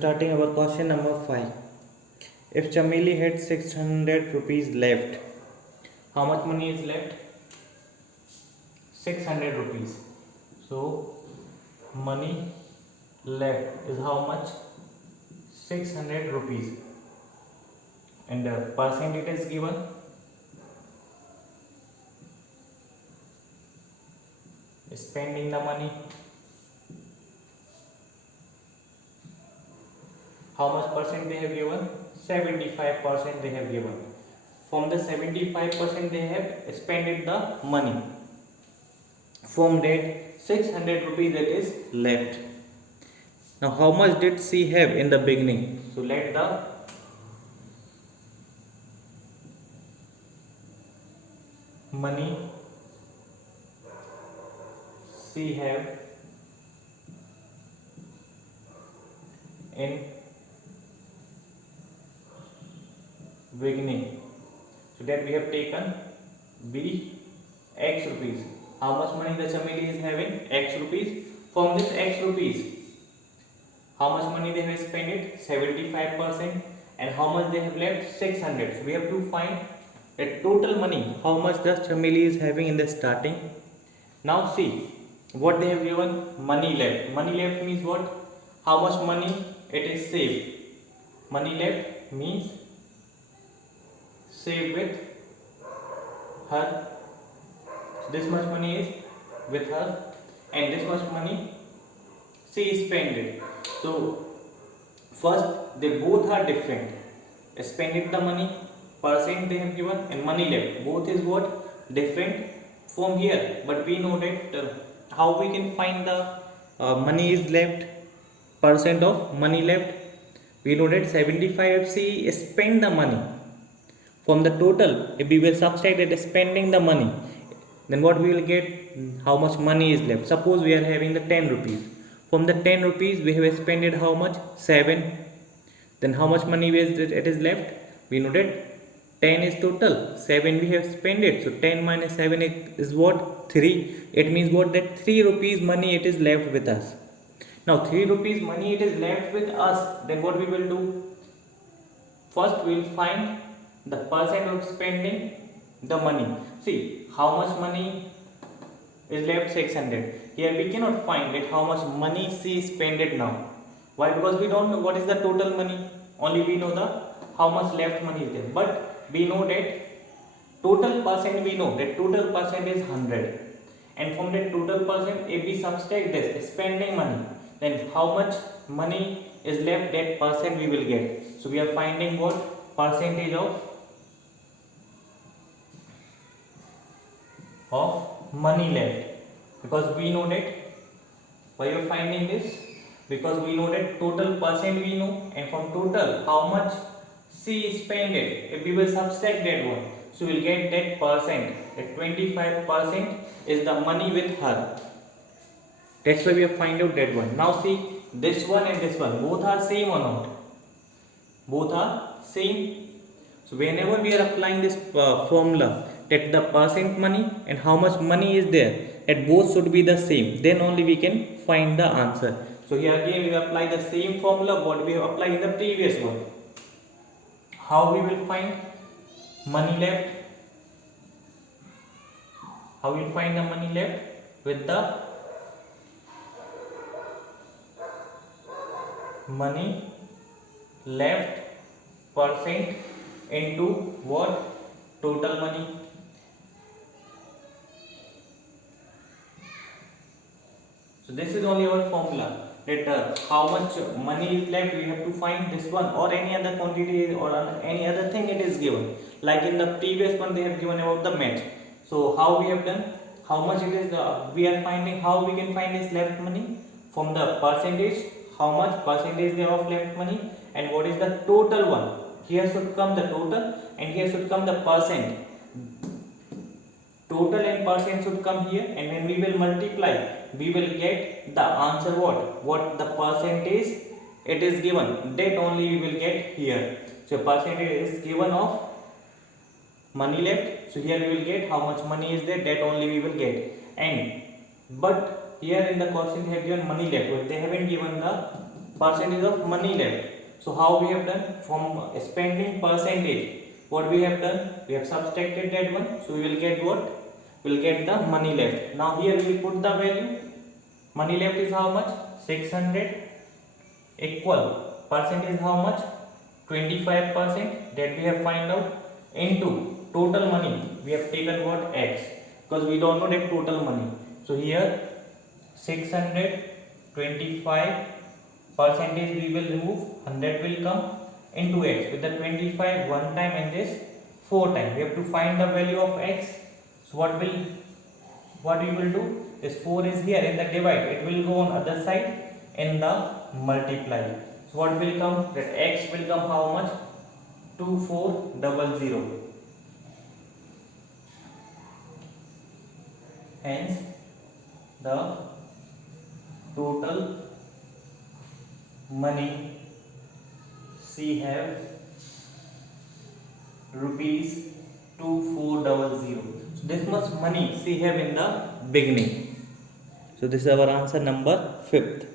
starting our question number 5. If Chameli had 600 rupees left, how much money is left? 600 rupees. So money left is how much? 600 rupees. And the percent it is given. Spending the money. How much percent they have given? 75% they have given. From the 75% they have spent the money. From that 600 rupees that is left. Now how much did she have in the beginning? So let the money she have in beginning. So that we have taken B X rupees. How much money the Chameli is having? X rupees. From this X rupees, how much money they have spent it? 75%. And how much they have left? 600. So we have to find the total money. How much the Chameli is having in the starting. Now see what they have given. Money left. Money left means what? How much money it is saved. Money left means saved with her. This much money is with her and this much money she spent it. So first they both are different. Spending the money, percent they have given, and money left. Both is what? Different from here. But we know that how we can find the money is left, percent of money left. We know that 75 she spend the money. From the total, if we will subtract that spending the money, then what we will get? How much money is left. Suppose we are having the 10 rupees. From the 10 rupees we have spent how much? 7. Then how much money it is left? We know that 10 is total, 7 we have spent it. So 10 minus 7 is what? 3. It means what? That 3 rupees money it is left with us. Now 3 rupees money it is left with us. Then what we will do? First we will find the percent of spending the money. See how much money is left? 600. Here we cannot find it how much money she spent it now. Why? Because we don't know what is the total money. Only we know the how much left money is there. But we know that total percent, we know that total percent is 100. And from that total percent, if we subtract this spending money, then how much money is left? That percent we will get. So we are finding what? Percentage of money left. Because we know that, why you are finding this? Because we know that total percent we know, and from total how much she spent it, if we will subtract that one, so we will get that percent. That 25% is the money with her. That's why we have find out that one. Now see this one and this one, both are same or not? Both are same. So whenever we are applying this formula, that the percent money and how much money is there, that both should be the same, then only we can find the answer. So here again we apply the same formula what we have applied in the previous one. How we will find money left? How we will find the money left? With the money left percent into what? Total money. So this is only our formula, that how much money is left, we have to find this one or any other quantity or any other thing it is given. Like in the previous one they have given about the match. So how we have done? How much it is? We are finding how we can find this left money from the percentage. How much percentage they have of left money and what is the total one? Here should come the total and here should come the percent. Total and percent should come here, and when we will multiply, we will get the answer what? What the percentage it is given, that only we will get here. So percentage is given of money left. So here we will get how much money is there, that only we will get. And but here in the question they have given money left, but they haven't given the percentage of money left. So how we have done? From spending percentage, what we have done? We have subtracted that one, so we will get what? We will get the money left. Now here we will put the value. Money left is how much? 600 equal percentage how much? 25% that we have find out into total money. We have taken what? X, because we don't know that total money. So here 625 percentage we will remove, 100 will come into x. With the 25 one time and this 4 times, we have to find the value of x. So what we will do is 4 is here in the divide, it will go on other side in the multiply. So what will come? That x will come how much? 2400. Hence the total money she have rupees 2400. So this much money she have in the beginning. So this is our answer number 5th.